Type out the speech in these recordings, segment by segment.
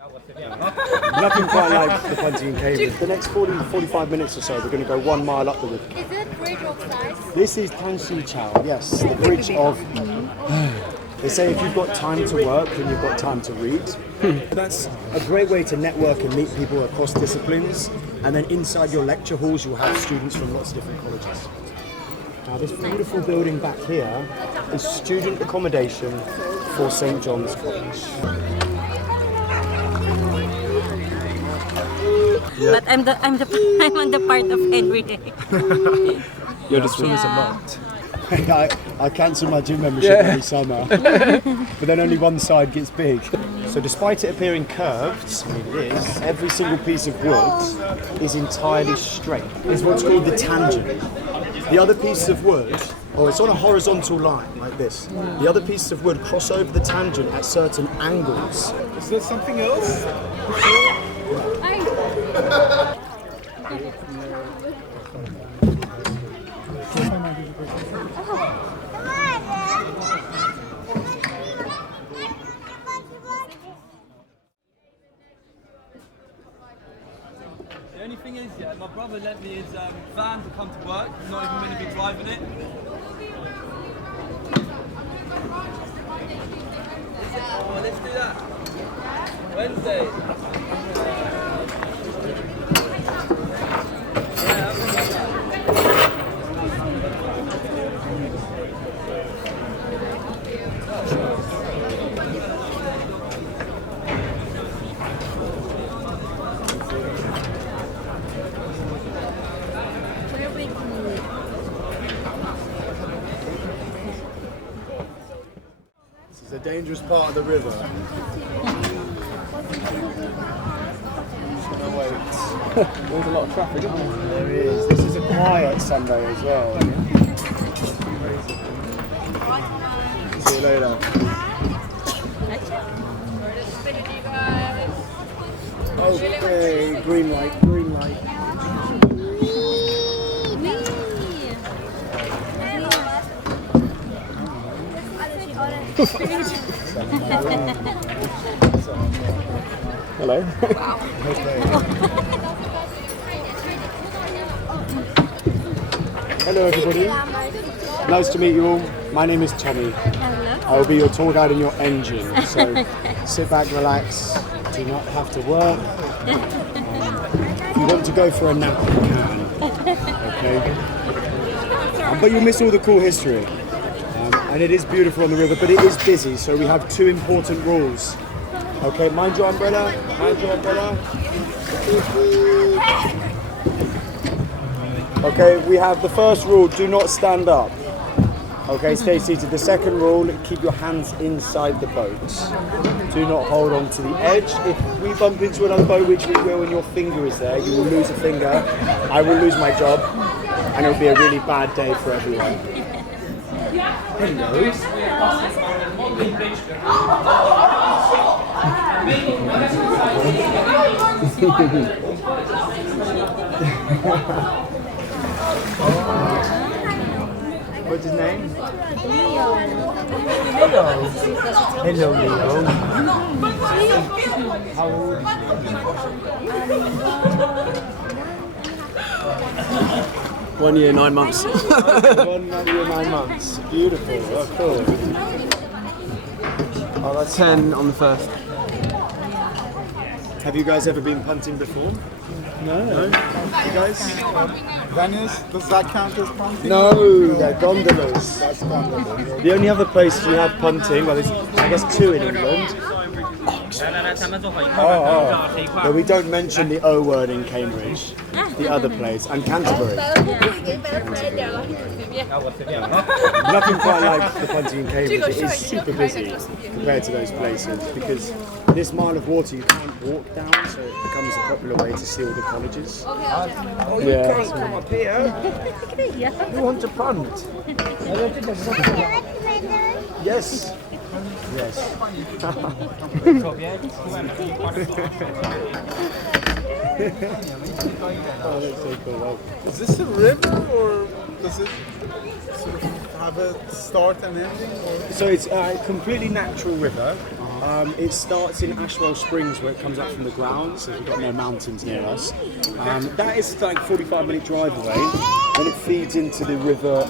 Nothing quite like the punting in Cambridge. The next 45 minutes or so, we're going to go 1 mile up the river. Is it bridge of size? This is Tansi Chow, yes, the bridge of... They say if you've got time to work, then you've got time to read. That's a great way to network and meet people across disciplines. And then inside your lecture halls, you'll have students from lots of different colleges. Now, this beautiful building back here is student accommodation for St. John's College. Yeah. But I'm on the part of Henry. You're just swimming some lot. I cancel my gym membership every summer, but then only one side gets big. So despite it appearing curved, I mean it is, every single piece of wood is entirely straight. It's what's called the tangent. The other pieces of wood, it's on a horizontal line like this. The other pieces of wood cross over the tangent at certain angles. Is there something else? The only thing is, my brother lent me his van to come to work. He's not even meant to be driving it. Oh, let's do that. Wednesday. This is a dangerous part of the river. There's a lot of traffic, isn't there? There is. This is a quiet Sunday as well. See you later. Okay, green light, green light. Hello. Hello everybody. Nice to meet you all. My name is Tommy. I will be your tour guide in your engine. So sit back, relax. Do not have to work. If you want to go for a nap, you can. Okay. But you'll miss all the cool history. And it is beautiful on the river, but it is busy. So we have 2 important rules. Okay, mind your umbrella. Mind your umbrella. Okay, we have the first rule, do not stand up. Okay, stay seated. The second rule, keep your hands inside the boat. Do not hold on to the edge. If we bump into another boat, which we will, and your finger is there, you will lose a finger. I will lose my job, and it will be a really bad day for everyone. Hello. What's his name? Leo. Leo. Hello, Leo. How old? 1 year, 9 months. 1 year, 9 months. Beautiful. Oh, cool. Oh, that's 10 on the first. Have you guys ever been punting before? No. You guys? Venice, does that count as punting? No, they're gondolas. That's gondolas. The only other place we have punting, well, there's I guess 2 in England. No, we don't mention the O word in Cambridge. The other place, and Canterbury. Nothing quite like the punting in Cambridge. It is super busy compared to those places because this mile of water you can't walk down, so it becomes a popular way to see all the colleges. Oh, you can't come up here. You want to punt? Yes. Yes. Oh, that's so cool. Is this a river or does it sort of have a start and ending? Or? So it's a completely natural river. It starts in Ashwell Springs where it comes up from the ground, so we've got no mountains near us. That is like a 45-minute drive away. Then it feeds into the river,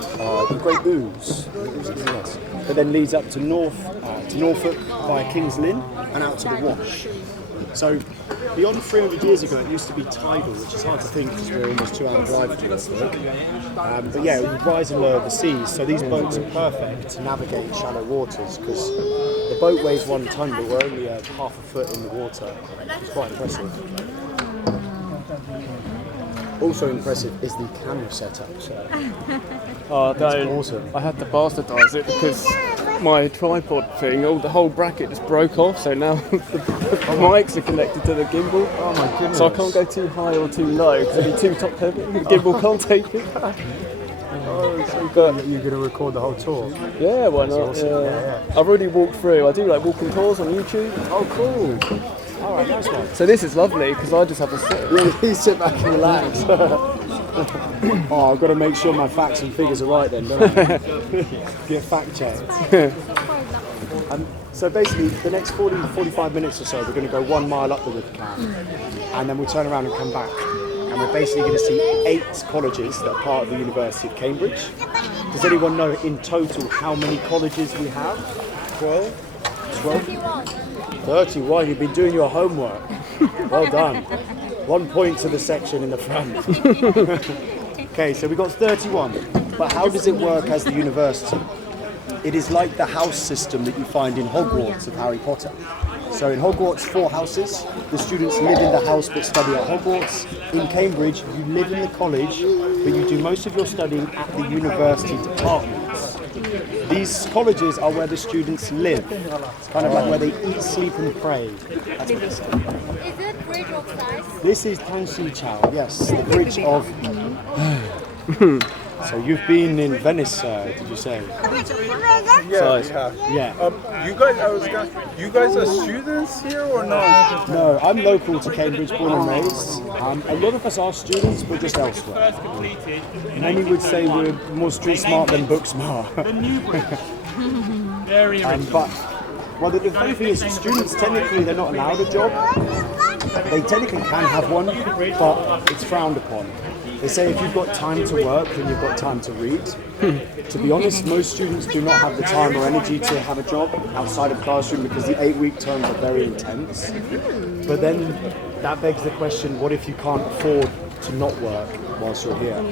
the Great Ouse, yes. But then leads up to Norfolk via King's Lynn and out to the Wash. So beyond 300 years ago, it used to be tidal, which is hard to think because we're almost 2 hour drive to Norfolk. But yeah, it would rise and lower the seas, so these boats are perfect to navigate in shallow waters because the boat weighs 1 ton, but we're only half a foot in the water. It's quite impressive. Also impressive is the camera setup. So Oh, don't. awesome. I had to bastardise it because my tripod thing, the whole bracket just broke off, so now the mics are connected to the gimbal. Oh my goodness. So I can't go too high or too low because it'd be too top heavy. The gimbal can't take it. But you're going to record the whole tour? Yeah, why not? awesome. Yeah. I've already walked through. I do like walking tours on YouTube. Oh, cool. All right, nice one. So this is lovely because I just have to sit. Really sit back and relax. Oh, I've got to make sure my facts and figures are right then, don't I? Get fact checked. So basically, the next 45 minutes or so, we're going to go 1 mile up the river cam, and then we'll turn around and come back. And we're basically going to see 8 colleges that are part of the University of Cambridge. Does anyone know in total how many colleges we have? 12? 31. You've been doing your homework. Well done. 1 point to the section in the front. Okay, so we've got 31. But how does it work as the university? It is like the house system that you find in Hogwarts of Harry Potter. So in Hogwarts, 4 houses. The students live in the house but study at Hogwarts. In Cambridge, you live in the college, but you do most of your studying at the university departments. These colleges are where the students live. It's kind of like where they eat, sleep and pray. That's what they say. Is it bridge of size? This is Tang Si Chao, yes, the bridge of... So you've been in Venice, did you say? Yeah. You guys are students here or not? No, I'm local to Cambridge, born and raised. A lot of us are students, but just elsewhere. Many would say we're more street smart than book smart. But, well, the funny thing is, students technically they're not allowed a job. They technically can have one, but it's frowned upon. They say if you've got time to work, then you've got time to read. To be honest, most students do not have the time or energy to have a job outside of classroom because the 8-week terms are very intense. But then that begs the question, what if you can't afford to not work whilst you're here?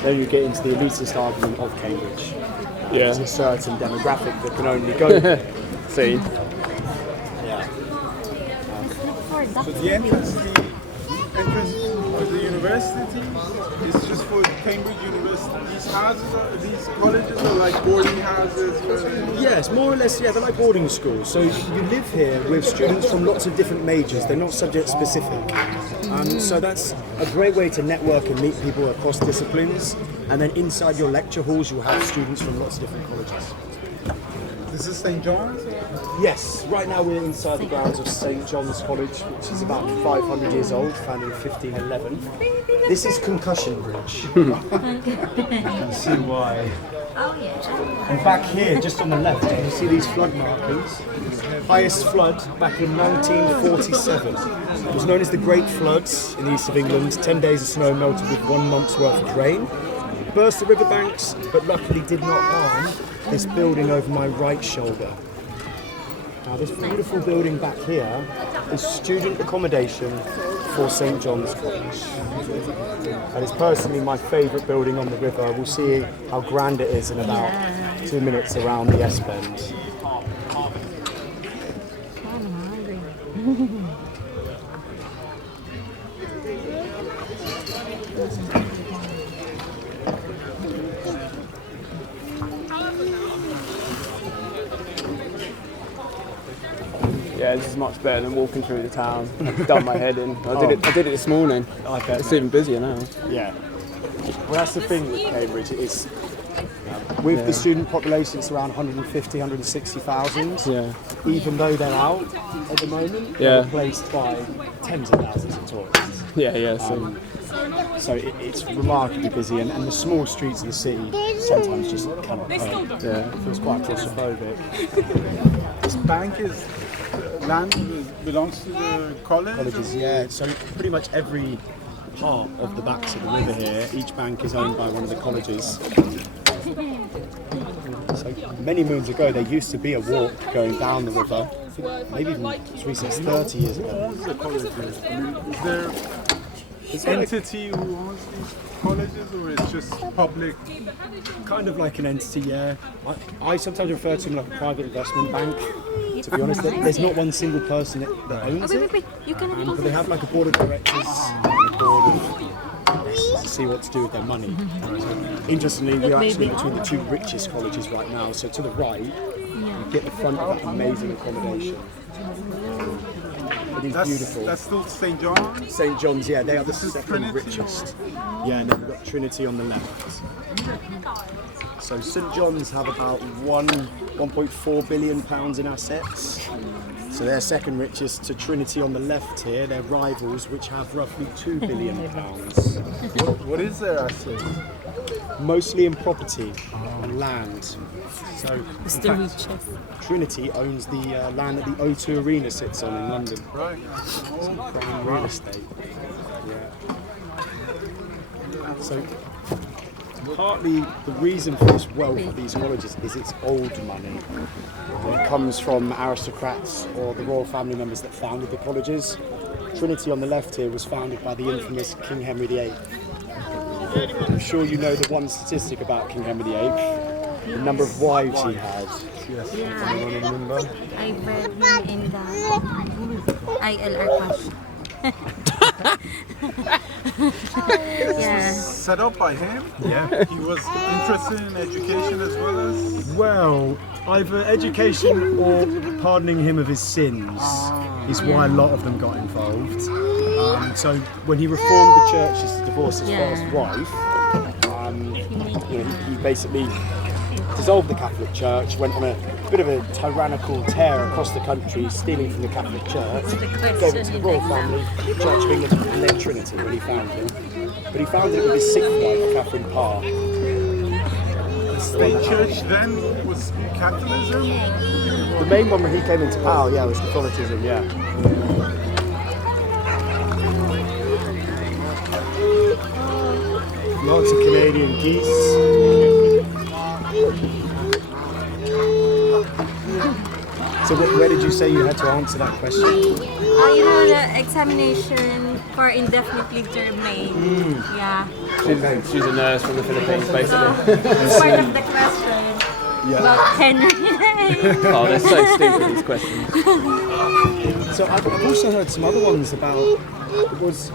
Then you get into the elitist argument of Cambridge. There's a certain demographic that can only go there. See? Yeah. So the entrance to the university is just for Cambridge University. These colleges are like boarding houses. Yes, more or less, yeah, they're like boarding schools. So you live here with students from lots of different majors. They're not subject specific. So that's a great way to network and meet people across disciplines. And then inside your lecture halls, you'll have students from lots of different colleges. This is St. John's? Yes, right now we're inside the grounds of St. John's College, which is about 500 years old, founded in 1511. This is Concussion Bridge. You can see why. And back here, just on the left, you can see these flood markings. Highest flood back in 1947. It was known as the Great Floods in the east of England. 10 days of snow melted with 1 month's worth of rain. It burst the riverbanks, but luckily did not harm this building over my right shoulder. Now this beautiful building back here is student accommodation for St. John's College. And it's personally my favourite building on the river. We'll see how grand it is in about 2 minutes around the S-Bend. Yeah, this is much better than walking through the town. I've done my head in. I did it this morning. I bet. It's even busier now. Yeah. Well, that's the thing with Cambridge. It's with the student population, it's around 150, 160,000. Yeah. Even though they're out at the moment, they're replaced by tens of thousands of tourists. Yeah. So it's remarkably busy, and the small streets of the city sometimes just cannot cope. Yeah. It feels quite claustrophobic. This bank is land belongs to the college? Colleges, yeah. So pretty much every part of the backs of the river here, each bank is owned by one of the colleges. So many moons ago, there used to be a walk going down the river, maybe even as recent as 30 years Who ago. owns the colleges? I mean, is there an entity who owns these colleges, or it's just public? Kind of like an entity, yeah. I sometimes refer to them like a private investment bank. To be honest, there's not one single person that owns it, Wait. You cannot but they have like a board of directors and a board of to see what to do with their money. Interestingly, we're actually between the two richest colleges right now. So to the right, you get the front of that amazing accommodation. It is beautiful. That's still St. John's? St. John's, yeah, they are the This is second Trinity. richest. Yeah, and then we've got Trinity on the left. So St. John's have about 1.4 billion pounds in assets. So they're second richest to Trinity on the left here. They're rivals, which have roughly 2 billion pounds. What is their asset? Mostly in property and land. So It's in the fact, richest. Trinity owns the land that the O2 Arena sits on in London. Right. Prime real estate. Yeah. So partly the reason for this wealth of these colleges is it's old money. It comes from aristocrats or the royal family members that founded the colleges. Trinity on the left here was founded by the infamous King Henry VIII. I'm sure you know the one statistic about King Henry VIII, the number of wives he had. Yes. Anyone remember? I read him in the ILR question. Yeah. Set up by him? Yeah. He was interested in education as well as? Well, either education or pardoning him of his sins is why a lot of them got involved. So when he reformed the churches to divorce his first wife, he basically dissolved the Catholic Church, went on a bit of a tyrannical tear across the country, stealing from the Catholic Church, gave it to the royal family, Church of England, and then Trinity when he found him. But he founded it with his sixth wife, Catherine Parr. The state church then was Catholicism? The main one when he came into power, was Catholicism, yeah. Lots of Canadian geese. So where did you say you had to answer that question? The examination for indefinite leave to remain. Yeah. She's a nurse from the Philippines, basically. It's part of the question about Henry. Oh, they're so stupid, these questions. So I've also heard some other ones about, was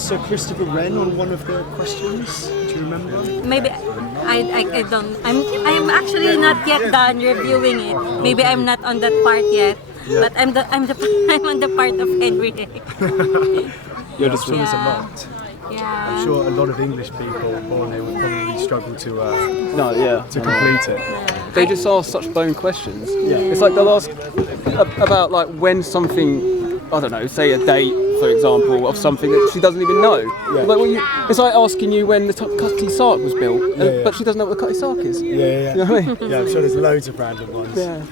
Sir Christopher Wren on one of the questions? Do you remember? Maybe I don't. I'm actually not yet done reviewing it. Maybe I'm not on that part yet. Yeah. But I'm on the part of Henry. You're just there's a lot. Yeah. I'm sure a lot of English people born here would probably struggle to complete it. They just ask such bone questions. Yeah. It's like they'll ask about like when something, I don't know, say a date, for example, of something that she doesn't even know. Yeah. Like, it's like asking you when the Cutty Sark was built, but she doesn't know what the Cutty Sark is. Yeah. You know what I mean? Yeah, I'm sure there's loads of random ones. Yeah.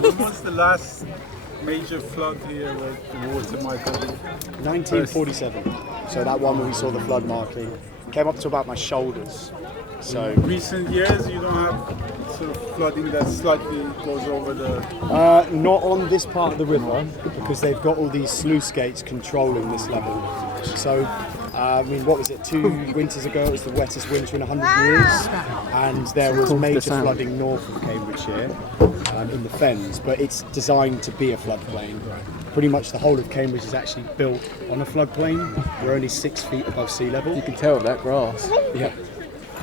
When was the last major flood here where the water might have been? 1947. So that one where we saw the flood marking came up to about my shoulders. So Recent years you don't have sort of flooding that slightly goes over the... not on this part of the river because they've got all these sluice gates controlling this level. So what was it, 2 winters ago, it was the wettest winter in 100 years, and there was major flooding north of Cambridgeshire in the Fens, but it's designed to be a floodplain. Pretty much the whole of Cambridge is actually built on a floodplain. We're only 6 feet above sea level. You can tell that grass. Yeah.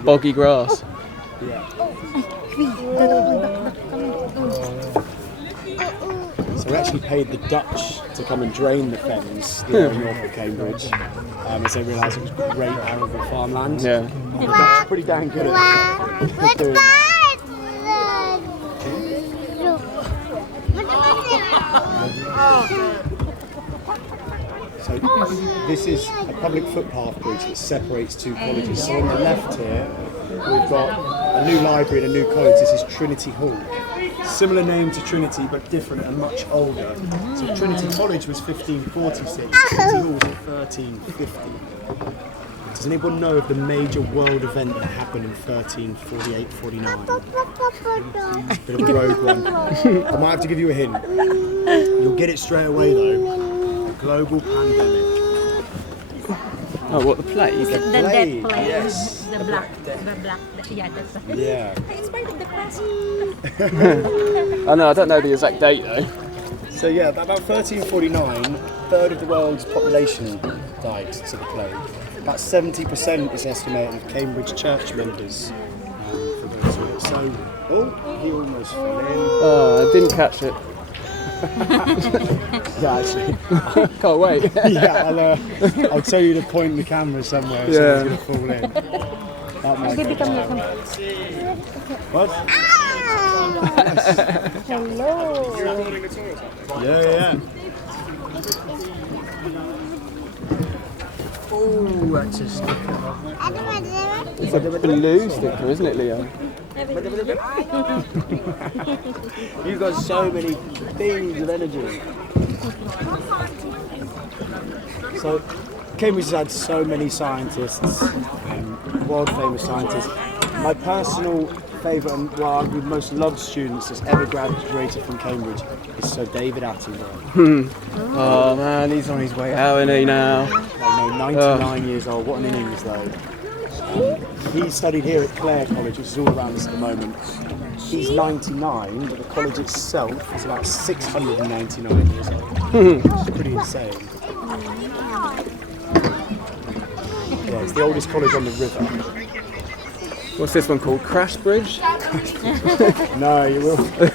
Boggy grass. Yeah. So we actually paid the Dutch to come and drain the Fens, the area north of Cambridge, as they realised it was great arable farmland. Yeah. The Dutch are pretty dang good at doing that. So So this is a public footpath bridge that separates two colleges. So on the left here, we've got a new library and a new college. This is Trinity Hall. Similar name to Trinity, but different and much older. So Trinity College was 1546, Trinity Hall was 1350. Does anyone know of the major world event that happened in 1348-49? Bit of a rogue one. I might have to give you a hint. You'll get it straight away though. The global pandemic. Oh, what, the plague? The death plague, plague. yes. The black, yeah, that's the Yeah. It's part of the class. I know, I don't know the exact date though. So yeah, about 1349, a third of the world's population died to the plague. About 70% is estimated of Cambridge church members for those who it. So, oh, he almost fell in. Oh, I didn't catch it. Yeah, actually. Can't wait. Yeah, I'll tell you to point the camera somewhere so Yeah. it's going to fall in. That might go down. What? Hello. Yeah. Oh, that's a sticker. It's a blue sticker, isn't it, Leo? You've got so many things of energy. So, Cambridge has had so many scientists, world famous scientists. My personal favourite and the most loved students that's ever graduated from Cambridge is Sir David Attenborough. Oh man, he's on his way out, isn't he now? I know, 99 years old, what an innings though. He studied here at Clare College, which is all around us at the moment. He's 99, but the college itself is about 699 years old. Which is pretty insane. Yeah, it's the oldest college on the river. What's this one called? Crash Bridge? No,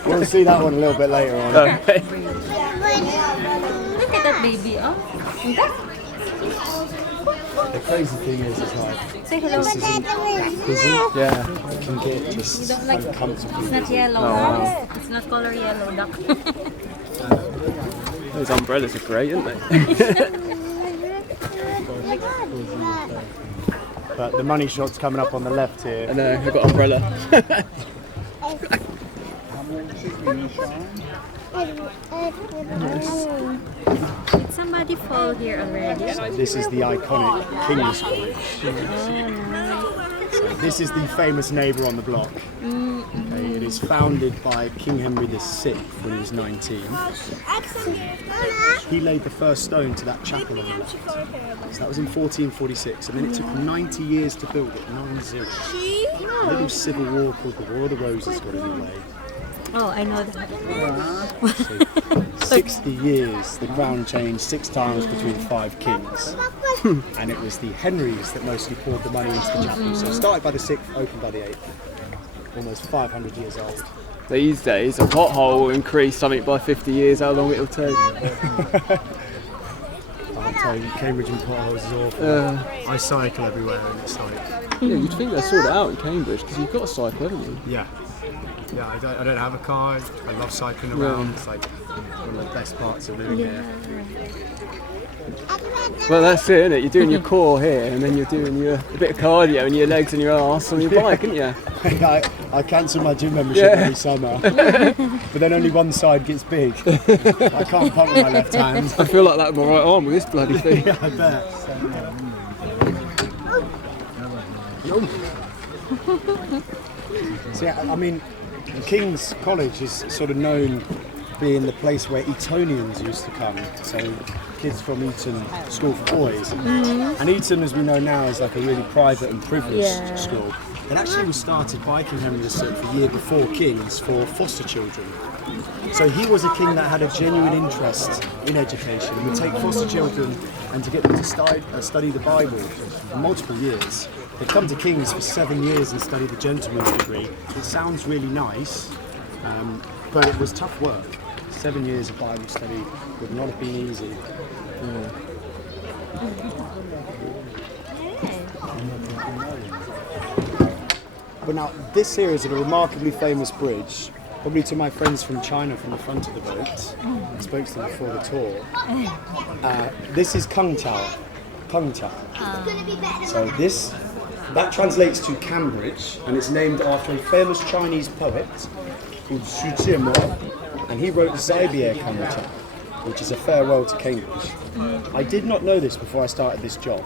we'll see that one a little bit later on. Okay. Look at that baby, oh. The crazy thing is like, Say hello. this isn't baptism. Yeah. You can get just don't like- uncomfortable. It's not yellow. Oh, wow. It's not color yellow, duck. Those umbrellas are great, aren't they? But the money shot's coming up on the left here. I know, we've got umbrella. Did somebody fall here already? This is the iconic King's College. So this is the famous neighbour on the block. Okay, it is founded by King Henry VI when he was 19. He laid the first stone to that chapel on the left. So that was in 1446, and then it took 90 years to build it, 9-0. A little civil war called the War of the Roses got in the way. Oh, I know that. So 60 years, the crown changed 6 times between 5 kings. And it was the Henrys that mostly poured the money into the chapel. So it started by the 6th, opened by the 8th. Almost 500 years old. These days, a pothole will increase something by 50 years, how long it'll take. I'll tell you, Cambridge and potholes is awful. I cycle everywhere and it's like... Yeah, you'd think they'd sort it out in Cambridge, because you've got a cycle, haven't you? Yeah. Yeah, I don't have a car. I love cycling around. It's like one of the best parts of living here. Well, that's it, isn't it? You're doing your core here, and then you're doing a bit of cardio in your legs and your arse on your bike, aren't you? I cancel my gym membership every summer, but then only one side gets big. I can't pump with my left hand. I feel like that with my right arm with this bloody thing. Yeah, I bet. So, yeah, I mean, King's College is sort of known for being the place where Etonians used to come. So kids from Eton School for Boys. And Eton, as we know now, is like a really private and privileged school. It actually was started by King Henry VI the year before King's for foster children. So he was a king that had a genuine interest in education and would take foster children and to get them to study the Bible for multiple years. They'd come to King's for 7 years and study the gentleman's degree. It sounds really nice, but it was tough work. 7 years of Bible study would not have been easy. But now, this here is a remarkably famous bridge. probably to my friends from China from the front of the boat. I spoke to them before the tour. This is Kung Tao. Kung Tao. So that translates to Cambridge, and it's named after a famous Chinese poet called Scudamore, and he wrote Zybier Kung Tao, which is a farewell to Cambridge. I did not know this before I started this job,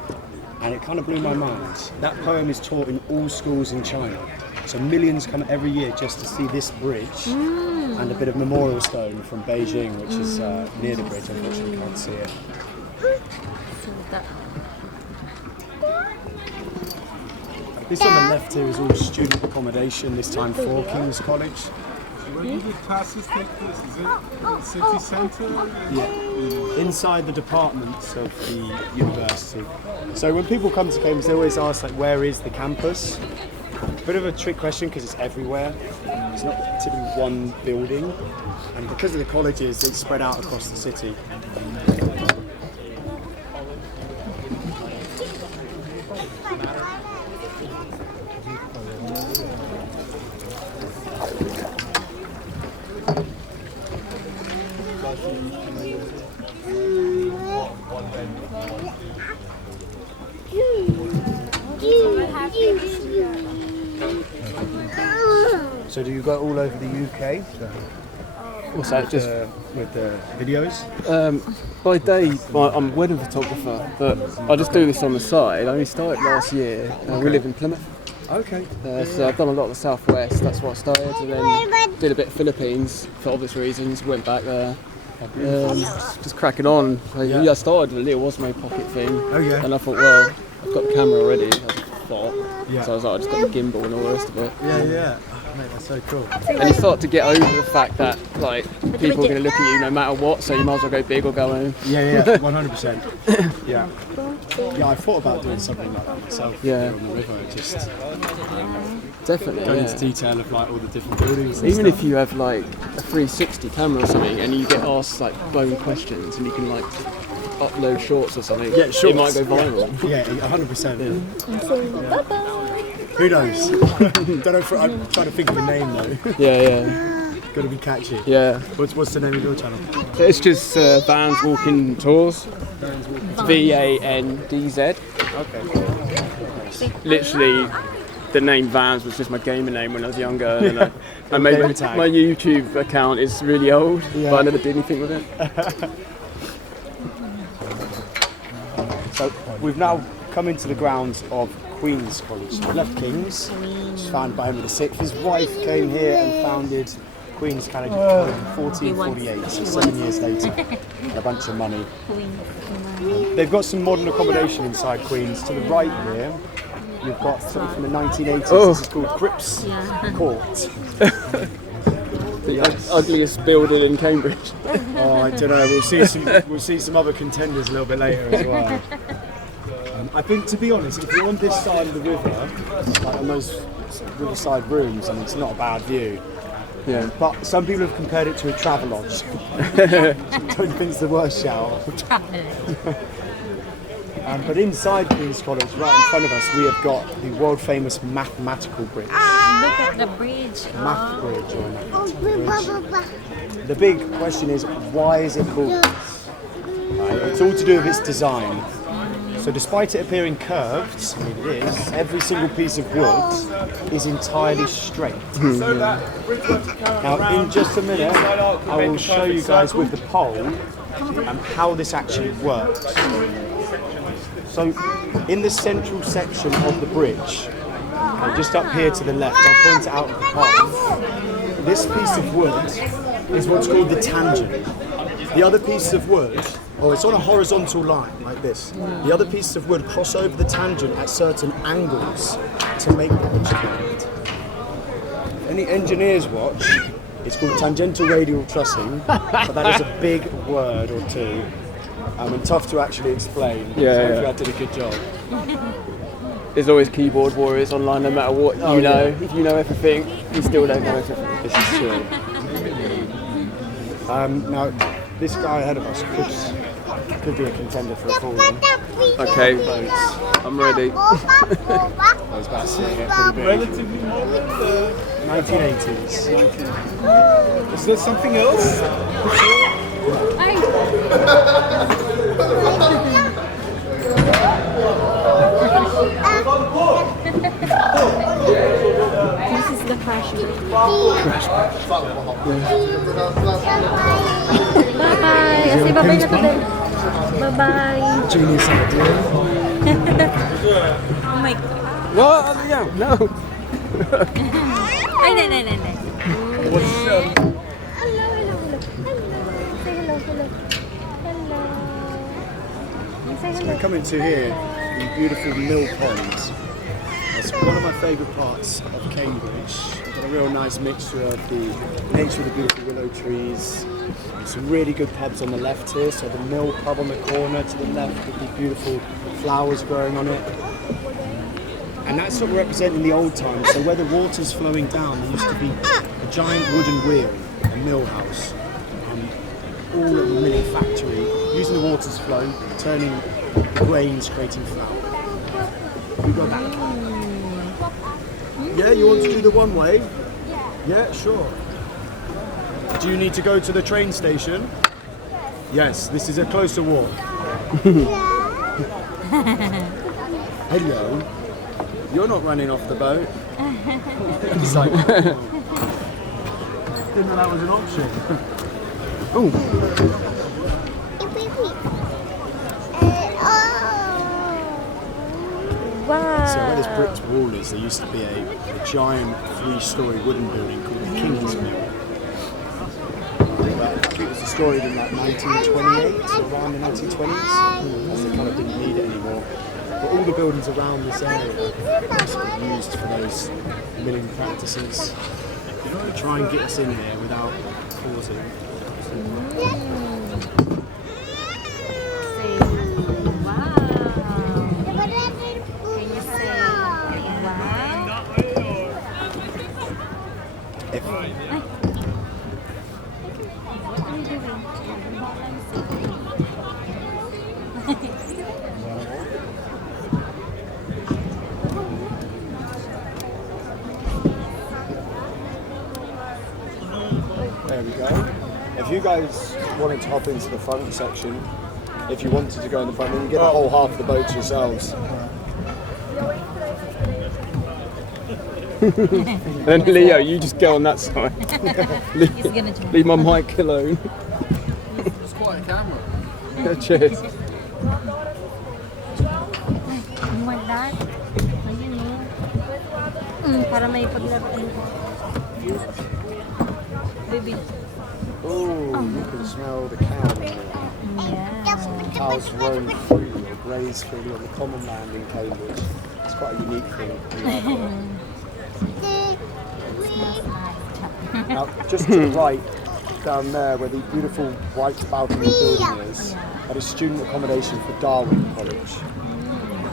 and it kind of blew my mind. That poem is taught in all schools in China. So millions come every year just to see this bridge and a bit of memorial stone from Beijing, which is near the bridge. Unfortunately, you can't see it. This on the left here is all student accommodation, this time for King's College. Where do the classes take place? Is it the city centre? Yeah, inside the departments of the university. So when people come to Cambridge, they always ask, like, where is the campus? Bit of a trick question because it's everywhere. It's not typically one building, and because of the colleges, it's spread out across the city. So do you go all over the UK? What's that? Just with the videos? by day, I'm a wedding photographer, but I just do this on the side. I only started last year. We live in Plymouth. Okay. So I've done a lot of the southwest. That's what I started, and then did a bit of Philippines for obvious reasons. Went back there. Just cracking on. I started with a little Osmo pocket thing, and I thought, well, I've got the camera already. I thought, so I was like, I just got the gimbal and all the rest of it. Yeah. Oh, mate, that's so cool. And you start to get over the fact that like people are going to look at you no matter what, so you might as well go big or go home. Yeah, 100%. Yeah, I thought about doing something like that myself. Yeah. On the river, just definitely go into detail of like all the different buildings. Even if you have like a 360 camera or something, and you get asked like blown questions, and you can like upload shorts or something, it might go viral. Yeah, 100%. Who knows? Don't know. I'm trying to think of a name though. Yeah. Got to be catchy. Yeah. What's the name of your channel? It's just Vans Walking Tours. VANDZ. Okay. Literally, the name Vans was just my gamer name when I was younger. And I made my YouTube account is really old, but I never did anything with it. So we've now come into the grounds of Queen's College. We left King's, which was founded by Henry VI. His wife came here and founded Queen's College in 1448, so 7 years later, and a bunch of money. They've got some modern accommodation inside Queen's. To the right here, you've got something from the 1980s. This is called Cripps Court. The ugliest building in Cambridge. Oh, I don't know. We'll see some other contenders a little bit later as well. I think, to be honest, if you're on this side of the river, like on those riverside rooms, and it's not a bad view. Yeah. But some people have compared it to a travelodge. Don't think it's the worst shout. But inside Queen's College, right in front of us, we have got the world famous mathematical bridge. Look at the bridge. Math bridge or mathematical bridge. The big question is, why is it called this? Right, it's all to do with its design. So despite it appearing curved, I mean it is, every single piece of wood is entirely straight. Now in just a minute, I will show you guys with the pole how this actually works. So in the central section of the bridge, just up here to the left, I'll point it out with the pole, this piece of wood is what's called the tangent. The other pieces of wood, it's on a horizontal line like this. The other pieces of wood cross over the tangent at certain angles to make the bridge curved. Any engineers watch, it's called tangential radial trussing, but that is a big word or two, and tough to actually explain. Hopefully I did a good job. There's always keyboard warriors online, no matter what you know. If you know everything, you still don't know everything. This is true. Now, this guy ahead of us could be a contender for a fall. Okay, boats. I'm ready. I was about to say it, pretty big. Relatively modern. 1980s. Is there something else? This is the crash bridge. Bye-bye. Kasi babay na to din. Bye-bye. Genius idea. Oh my God. What? Yeah, no. Ay, no. What's Hello. Say hello. Say So hello. we're coming to here, the beautiful mill ponds. It's one of my favourite parts of Cambridge. We've got a real nice mixture of the nature of the beautiful willow trees. Some really good pubs on the left here. So the mill pub on the corner to the left with the beautiful flowers growing on it. And that's sort of representing the old times. So where the water's flowing down, there used to be a giant wooden wheel, a mill house. All at the milling factory, using the water's flow, turning grains, creating flour. We go back. Yeah, you want to do the one way? Yeah, sure. Do you need to go to the train station? Yes, this is a closer walk. Hello. You're not running off the boat. It's like, oh. Didn't know that was an option. Oh. Wow. So where this brick wall is, there used to be a giant 3-storey wooden building called the King's Mill. But I think it was destroyed in like 1928, so around the 1920s, as they kind of didn't need it anymore. But all the buildings around this area are sort of used for those milling practices. To try and get us in here without pausing. There we go. If you guys wanted to hop into the front section, if you wanted to go in the front, then you get the whole half of the boat to yourselves. And then Leo, you just go on that side. He's gonna jump. Leave my mic alone. It's quite a camera. Cheers. You want that? Ayun eh. Para may paglabaan ko. Baby. Oh, you can smell the cow in here. Yeah. Cows roam freely or graze freely on the common land in Cambridge. It's quite a unique thing. Now, just to the right, down there where the beautiful white balcony building is, that is student accommodation for Darwin College.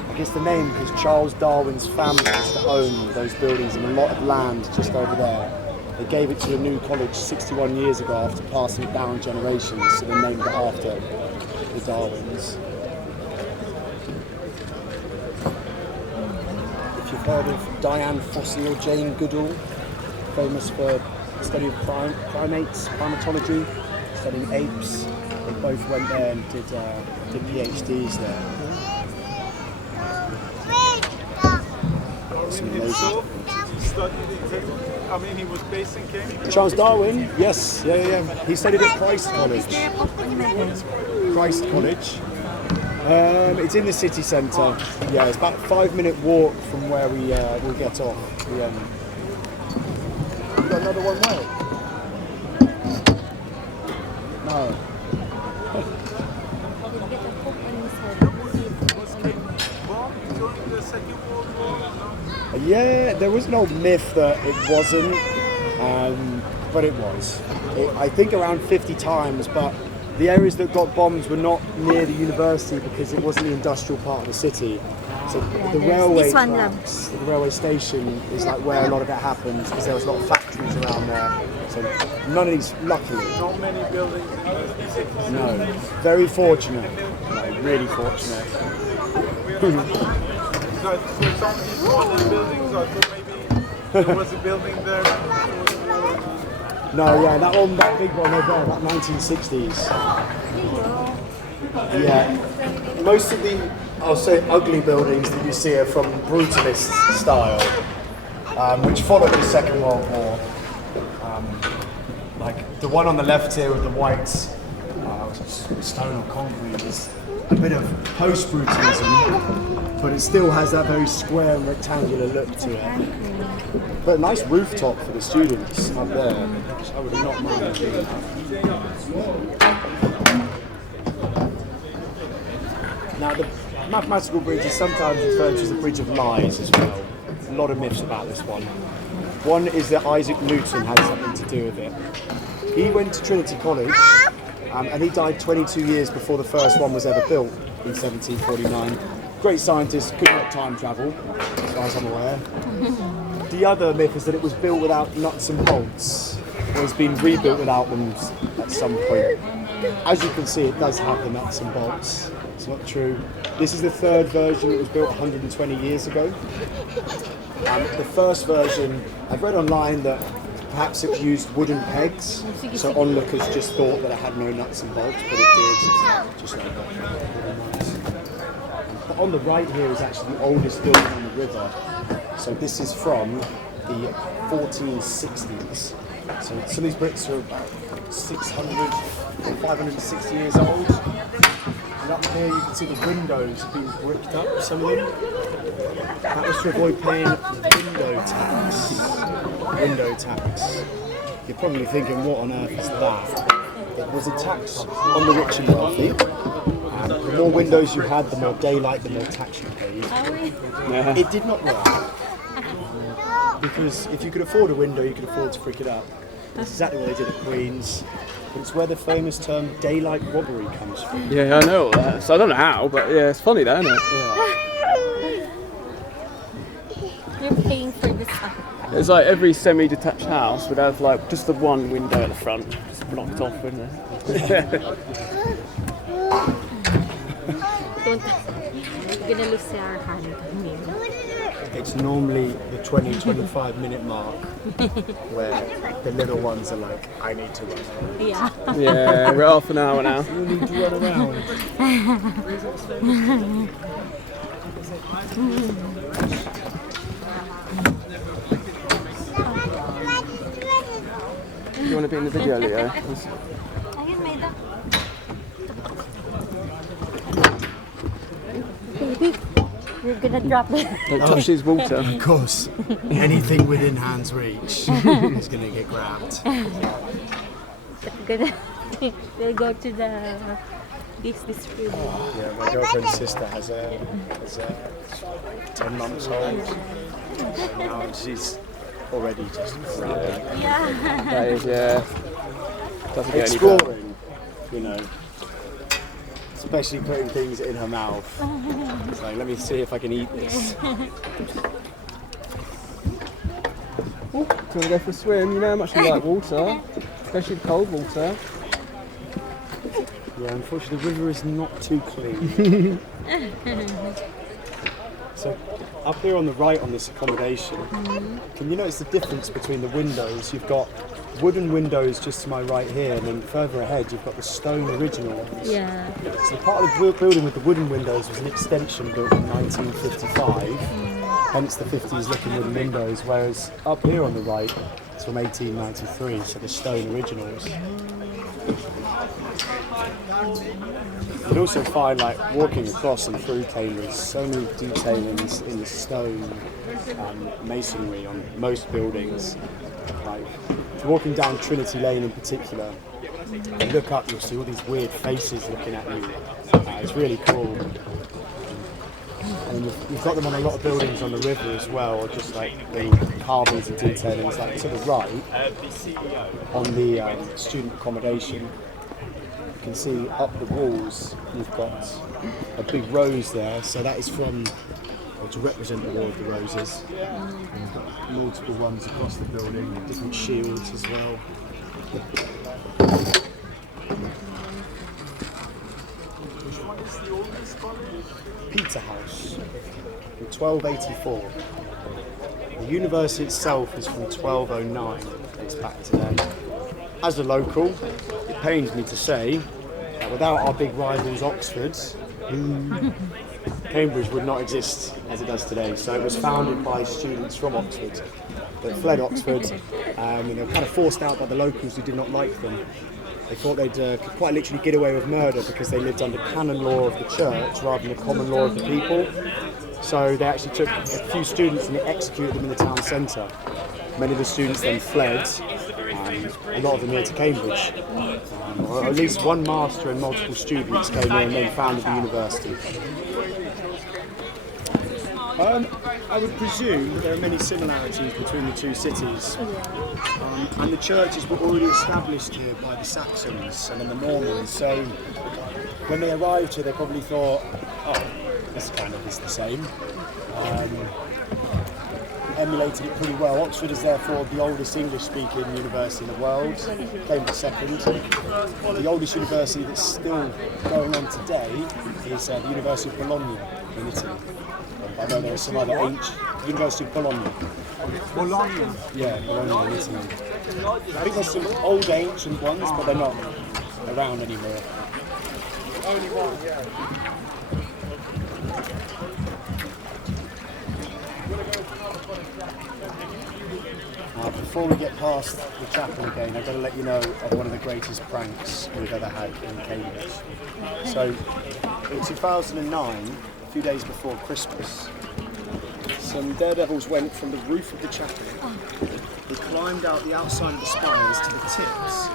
I guess the name because Charles Darwin's family used to own those buildings and a lot of land just over there. They gave it to a new college 61 years ago after passing it down generations, so they named it after the Darwins. If you've heard of Diane Fossey or Jane Goodall, famous for study of primates, primatology, studying apes, they both went there and did PhDs there. Some amazing. I mean, he was based in Cambridge. Charles Darwin, yes, yeah. He studied at Christ College. Christ College. It's in the city centre. Yeah, it's about a 5-minute walk from where we will get off. We got another one way. No. During the Second World War. Yeah, there was no myth that it wasn't, but it was. I think around 50 times, but the areas that got bombed were not near the university because it wasn't the industrial part of the city. So the railway tracks, the railway station is like where a lot of it happened because there was a lot of factories around there. So none of these, luckily. Not many buildings. No, very fortunate. No, really fortunate. So some of these modern buildings, I thought maybe there was a building there. No, yeah, that big one over there, that 1960s. Yeah, most of the, I'll say, ugly buildings that you see are from brutalist style, which followed the Second World War. Like the one on the left here with the white stone or concrete is a bit of post-brutalism, but it still has that very square and rectangular look to it. But a nice rooftop for the students up there, which I would not mind doing that. Now the mathematical bridge is sometimes referred to as the Bridge of Lies as well. A lot of myths about this one. One is that Isaac Newton had something to do with it. He went to Trinity College and he died 22 years before the first one was ever built in 1749. Great scientist, could not time travel, as far as I'm aware. The other myth is that it was built without nuts and bolts, or has been rebuilt without them at some point. As you can see, it does have the nuts and bolts. It's not true. This is the third version. It was built 120 years ago. The first version, I've read online that perhaps it used wooden pegs, so onlookers just thought that it had no nuts and bolts, but it did, just like that. But on the right here is actually the oldest building on the river. So this is from the 1460s. So some of these bricks are about 600, 560 years old. And up here you can see the windows have been bricked up, some of them. That was to avoid paying window tax. Window tax. You're probably thinking, what on earth is that? It was a tax on the rich and wealthy. The more windows you had, the more daylight, the more tax you paid. It did not work. Because if you could afford a window, you could afford to brick it up. That's exactly what they did at Queen's. It's where the famous term daylight robbery comes from. Yeah, I know that. So I don't know how, but yeah, it's funny though, isn't it? Yeah. You're paying for this. It's like every semi-detached house would have like just the one window at the front, just blocked off, wouldn't it? You're gonna lose your hand. It's normally the 20-25 minute mark where the little ones are like, I need to run around. Yeah. Yeah, we're half an hour now. You need to run around. You want to be in the video, Leo? Ayun, may da. Baby, you're gonna drop it. Don't touch these water. Of course, anything within hand's reach is going to get grabbed. We'll go to the business room. Yeah, my girlfriend's sister has a 10 months old. And now she's already just grabbing. Yeah. That is, yeah. Doesn't get any better. Exploring, you know. Especially putting things in her mouth. It's like, let me see if I can eat this. Do you want to go for a swim? You know how much you like water, especially the cold water. Yeah, unfortunately the river is not too clean. So up here on the right on this accommodation, can you notice the difference between the windows? You've got wooden windows just to my right here, and then further ahead you've got the stone original ones. Yeah. So the part of the building with the wooden windows was an extension built in 1955, hence the 50s looking wooden windows, whereas up here on the right it's from 1893, so the stone originals. You can also find, like, walking across and through Cambridge, so many detailings in the stone masonry on most buildings. Like, if you're walking down Trinity Lane in particular, you look up, you'll see all these weird faces looking at you. It's really cool. And you've got them on a lot of buildings on the river as well, or just like the carvings and detailings. Like to the right, on the student accommodation, you can see up the walls, you've got a big rose there, so that is from, or to represent the War of the Roses. And you've got multiple ones across the building, different shields as well. the oldest college? Peterhouse from 1284. The university itself is from 1209. Dates back to then. As a local, it pains me to say that without our big rivals Oxford, Cambridge would not exist as it does today. So it was founded by students from Oxford that fled Oxford, and they were kind of forced out by the locals who did not like them. They thought they'd could quite literally get away with murder because they lived under canon law of the church rather than the common law of the people. So they actually took a few students and they executed them in the town centre. Many of the students then fled, a lot of them here to Cambridge. Or at least one master and multiple students came here and then founded the university. I would presume that there are many similarities between the two cities. And the churches were already established here by the Saxons and then the Normans. So when they arrived here, they probably thought, oh, this kind of is the same. Emulated it pretty well. Oxford is therefore the oldest English-speaking university in the world, Cambridge second. The oldest university that's still going on today is the University of Bologna in Italy. I know there are some other ancient University of Bologna. Bologna. Yeah, Bologna in Italy. I think there's some old ancient ones, but they're not around anymore. Only one, yeah. Before we get past the chapel again, I've got to let you know of one of the greatest pranks we've ever had in Cambridge. So, in 2009, a few days before Christmas, some daredevils went from the roof of the chapel. They climbed out the outside of the spires to the tips,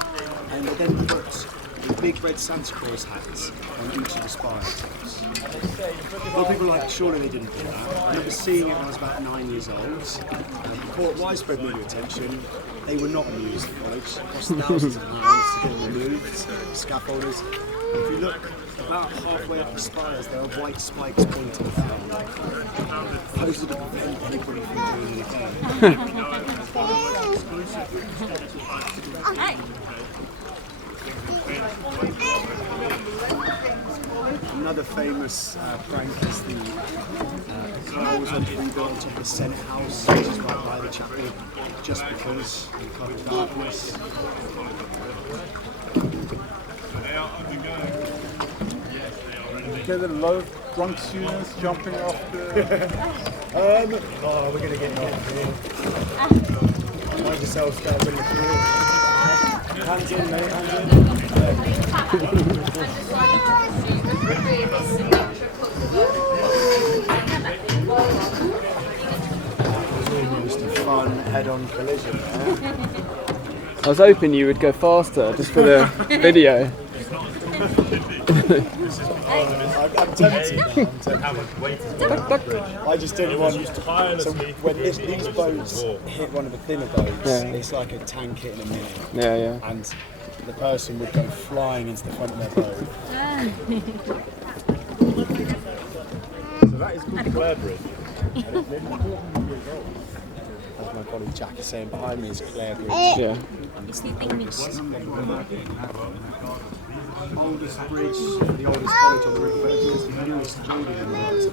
and they then put a big red Santa Claus hat on each of the spire tips. A lot of people are like, surely they didn't do that. I remember seeing it when I was about 9 years old. It caught widespread media attention. They were not amused at college. It cost thousands of pounds to get them removed, scaffolders. If you look about halfway up the spires, there are white spikes pointing down. Those are to prevent anybody from doing it again. Another famous prank is the girls went to rebuild on top of the Senate House, which is right by the chapel, just because in covered darkness. Get a lot of drunk students jumping off the... Oh, we're going to get off here. Mind yourselves, guys, in the floor. Hands in, mate, hands in. Almost a fun head-on collision there. I was hoping you would go faster just for the video. I'm tempted. I just didn't want. So when these boats hit one of the thinner boats, it's like a tank hitting a minute. Yeah, yeah. And the person would go flying into the front of their boat. So that is called Clare Bridge. As my colleague Jack is saying, behind me is Clare Bridge. Yeah. Oldest bridge, the oldest college on the river, but it's the newest building in the world. It's a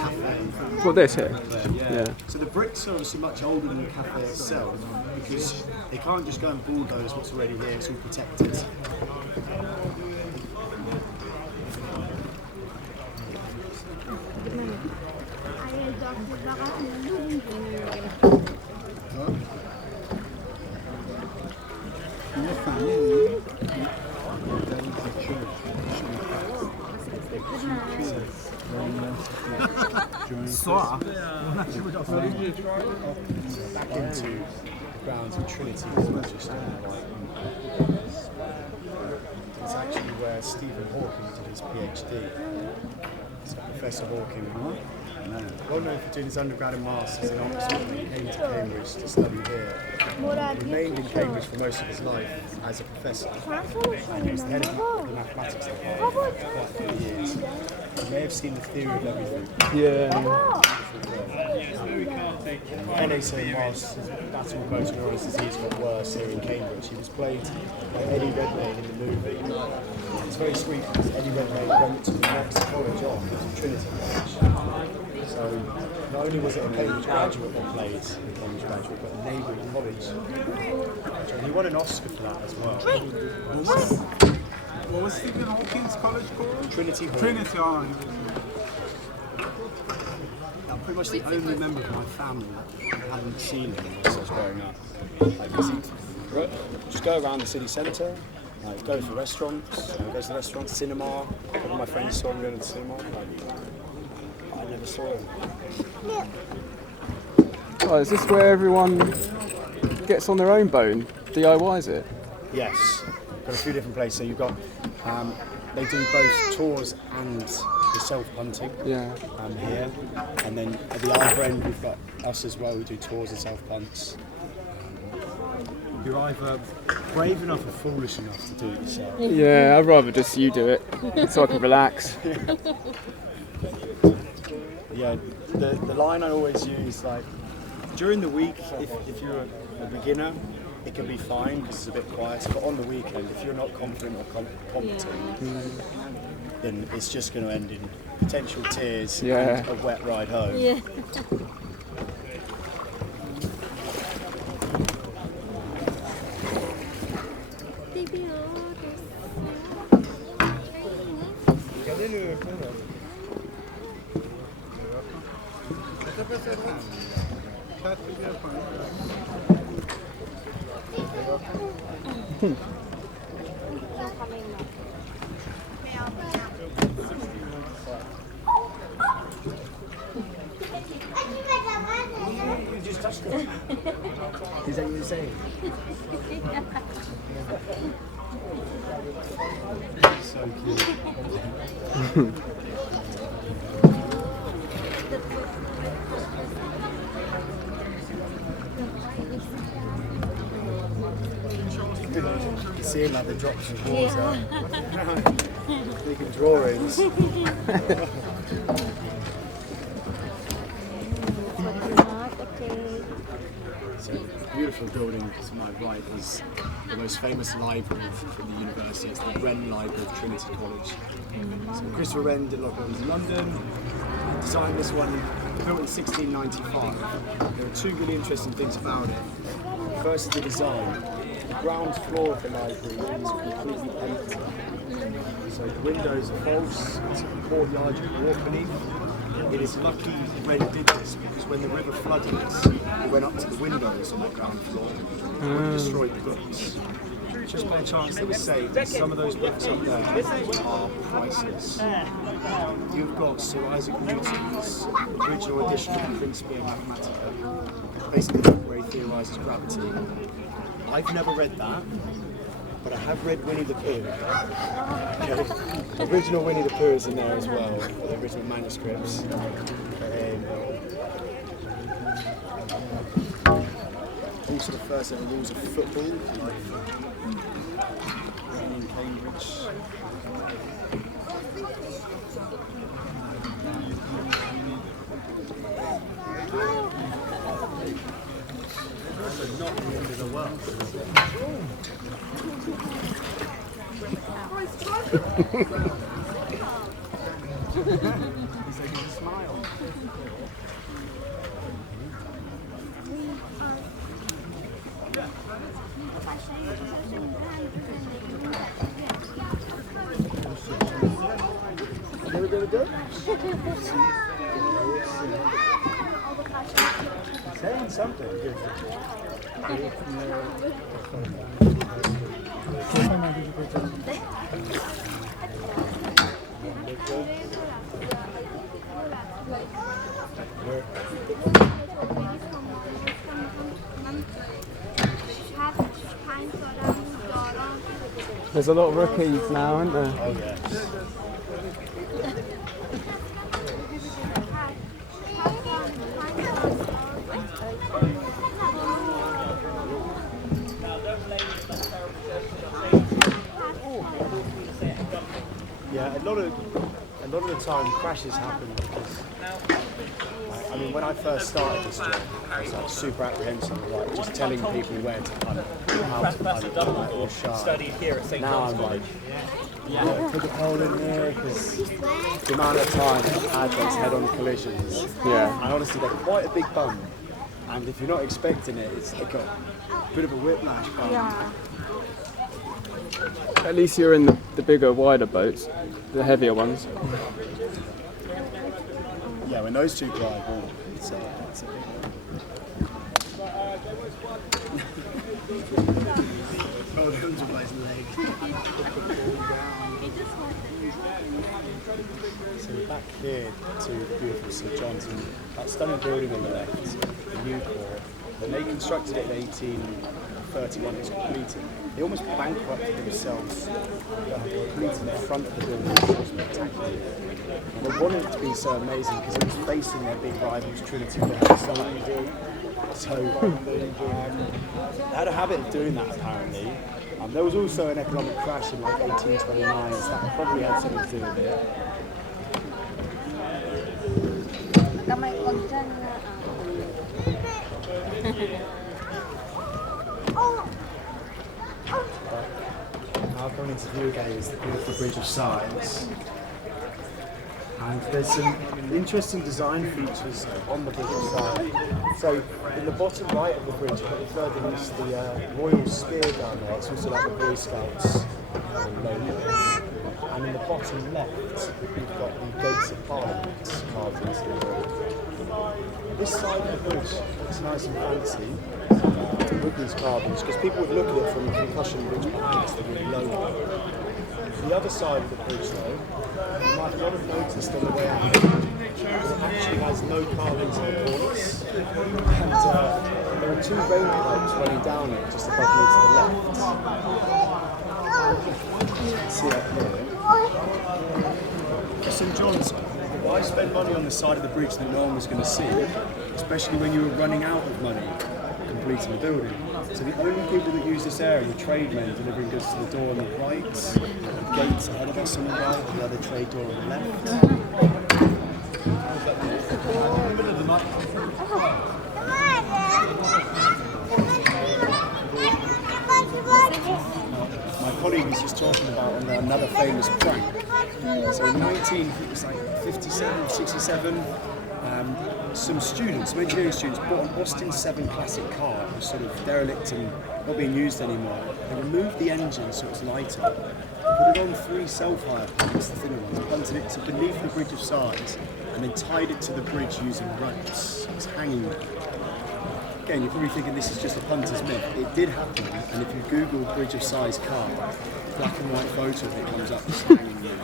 cafe. What, this here? Yeah. So the bricks are obviously much older than the cafe itself because they can't just go and bulldoze what's already here, it's all protected. Back into the grounds of Trinity College just on the right. It's actually where Stephen Hawking did his PhD. So Professor Hawking, well known for doing his undergrad and masters in Oxford, and he came to Cambridge to study here. He remained in Cambridge for most of his life as a professor, and he was the head of the mathematics department for quite a few years. You may have seen The Theory of Everything. Yeah. And they say whilst battle with motor neurone disease got worse here in Cambridge, he was played by Eddie Redmayne in the movie. It's very sweet because Eddie Redmayne went to the next college on, Trinity College. So not only was it a Cambridge graduate that played a Cambridge graduate, but a neighbouring college. And he won an Oscar for that as well. What was Stephen Hawking's college called? Trinity Hall. Trinity, I'm pretty much the only member of my family that hadn't seen him whilst I was growing up. Just go around the city centre, go to restaurants, go to the restaurant, cinema. A couple of my friends saw him going to the cinema. I never saw him. Oh, is this where everyone gets on their own bone? DIYs it? Yes, got a few different places. So you've got, they do both tours and the self-punting here. And then at the other end we've got us as well, we do tours and self-punts. You're either brave enough or foolish enough to do it yourself. Yeah, I'd rather just you do it, so I can relax. Yeah, the line I always use, like, during the week, if you're a beginner, it can be fine because it's a bit quieter, but on the weekend, if you're not confident or competent, then it's just going to end in potential tears and a wet ride home. Yeah. You just touched it. Is that what you're saying? So cute. You can see him like the drops of water. Making drawings. So, beautiful building to my right is the most famous library from the university. It's the Wren Library of Trinity College. So Christopher Wren did a lot of buildings in London, designed this one, built in 1695. There are two really interesting things about it. First, the design. The ground floor of the library is completely empty. So the windows are false, it's a courtyard you walk beneath. It is lucky Wren did this because when the river flooded it went up to the windows on the ground floor and destroyed the books. Just by chance they were saved, and some of those books up there are priceless. You've got Sir Isaac Newton's original edition of the Principia Mathematica, basically where he theorises gravity. I've never read that, but I have read Winnie the Pooh. Okay. Original Winnie the Pooh is in there as well, the original manuscripts. Also the first ever rules of football, like in Cambridge. Not the end of the world. He's making a smile. Never gonna go? Saying something. There's a lot of rookies now, aren't there? Oh yes. Yeah, a lot lot of the time crashes happen because, I mean, when I first started this job, I was like super apprehensive, like just telling people where to punt, how to punt, like, or shy. Studied here at St. Now John's I'm College. like, put the pole in there, because the amount of time I've had those head-on collisions, Yeah. and honestly they're quite a big bump, and if you're not expecting it, it's like a bit of a whiplash bump. Yeah. At least you're in the bigger, wider boats, the heavier ones. Yeah, when those two drive, it's a big one. Oh, those are nice legs. So we're back here to the beautiful St John's, and that stunning building on the left, the new core, when they constructed it in 1831, it was completed. They almost bankrupted themselves completing the front of the building, which was spectacular. And they wanted it to be so amazing because it was facing their big rivals, Trinity on the side. So they had a habit of doing that apparently. There was also an economic crash in like 1829, so that probably had something to do with it. Kamay, wag dyan Now going into view again is the beautiful Bridge of Sighs. And there's some interesting design features on the Bridge of Sighs. So in the bottom right of the bridge, you've got the further east, the Royal Spear down there. It's also like the Boy Scouts logo. And in the bottom left, you've got the Gates of Parliament carved into the bridge. This side of the bridge looks nice and fancy with these carvings, because people would look at it from the concussion bridge behind, it's the really low one. The other side of the bridge though, you might not have noticed on the way out, it actually has no carvings on the corners, and there are two rain pipes running down it just above me to the left. You can see up here. St John's, why spend money on the side of the bridge that no one was going to see, especially when you were running out of money completing the building. So the only people that use this area are tradesmen delivering goods to the door on the right, the gates ahead of us on the right, and the other trade door on the left. My colleague was just talking about another famous prank. So in 1957 or 67, some engineering students, bought an Austin 7 classic car. It was sort of derelict and not being used anymore. They removed the engine so it's lighter, put it on 3 self-hire punts, the thinner ones, punted it to beneath the Bridge of Sighs, and then tied it to the bridge using ropes. It's hanging there. Again, you're probably thinking this is just a punter's myth. It did happen, and if you Google Bridge of Sighs car, black and white photo of it comes up as hanging there.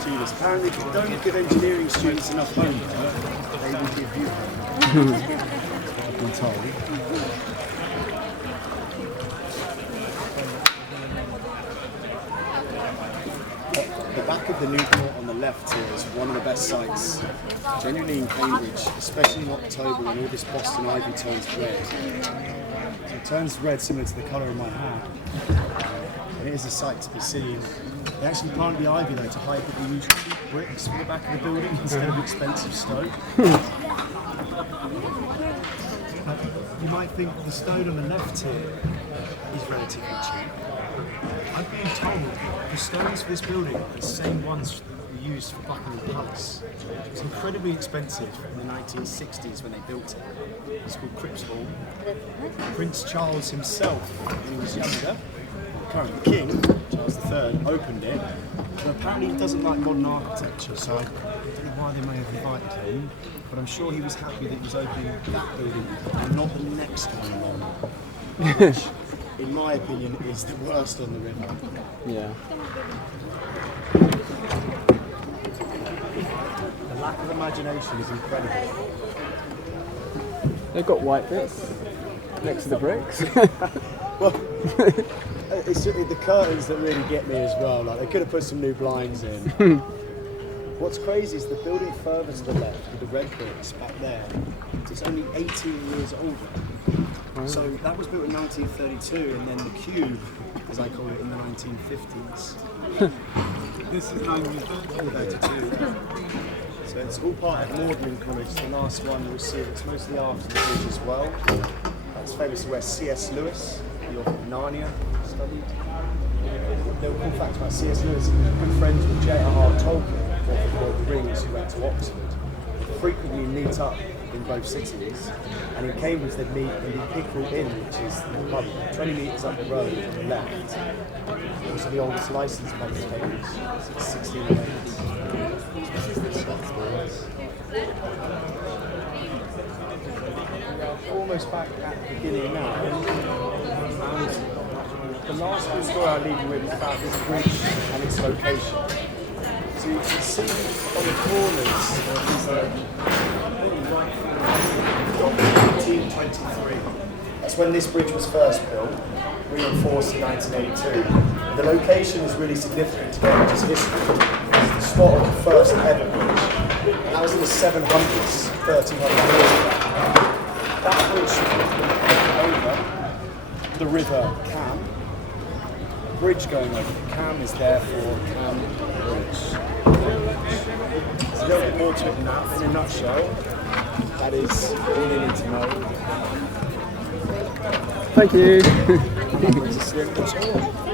Students, apparently if you don't give engineering students enough homework, they will give you homework. I've been told. The back of the new court on the left here is one of the best sights, genuinely in Cambridge, especially in October when all this Boston ivy turns red. So it turns red similar to the colour of my hair. And it is a sight to be seen. They actually plant the ivy though to hide that they use cheap bricks for the back of the building instead of expensive stone. You might think the stone on the left here is relatively cheap. I've been told the stones for this building are the same ones that were used for Buckingham Palace. It was incredibly expensive in the 1960s when they built it. It's called Cripps Hall. Prince Charles himself, when he was younger, current king, Charles III, opened it. And apparently he doesn't like modern architecture, so I don't know why they may have invited him, but I'm sure he was happy that he was opening that building and not the next one along, which, in my opinion, is the worst on the river. Yeah. The lack of imagination is incredible. They've got white bits next to the bricks. Well, it's the curtains that really get me as well. Like they could have put some new blinds in. What's crazy is the building further to the left with the red bricks back there. It's only 18 years older. So that was built in 1932, and then the cube, as I call it, in the 1950s. This is 1932. So it's all part of Magdalene College, the last one you'll see. It's mostly after the bridge as well. That's famously where C.S. Lewis, the author of Narnia, studied. Little cool fact about C.S. Lewis, he was good friends with J.R.R. Tolkien, author of Lord of the Rings, who went to Oxford. They frequently meet up in both cities, and in Cambridge they'd meet in the Pickerel Inn, which is the pub 20 metres up the road on the left. Also the oldest licensed pub in Cambridge, it's 1608. We're almost back at the beginning now, and the last bit of story I'll leave you with is about this bridge and its location. So you can see on the corners of these 1923. That's when this bridge was first built, reinforced in 1982. The location is really significant to Cambridge's history. It's the spot of the first ever bridge, and that was in the 700s, 1300 years ago. That bridge over the river Cam. A bridge going over the Cam is therefore Cam Bridge. There's a little bit more to it than that. In a nutshell, that is all you need to know. Thank you. It's a tour.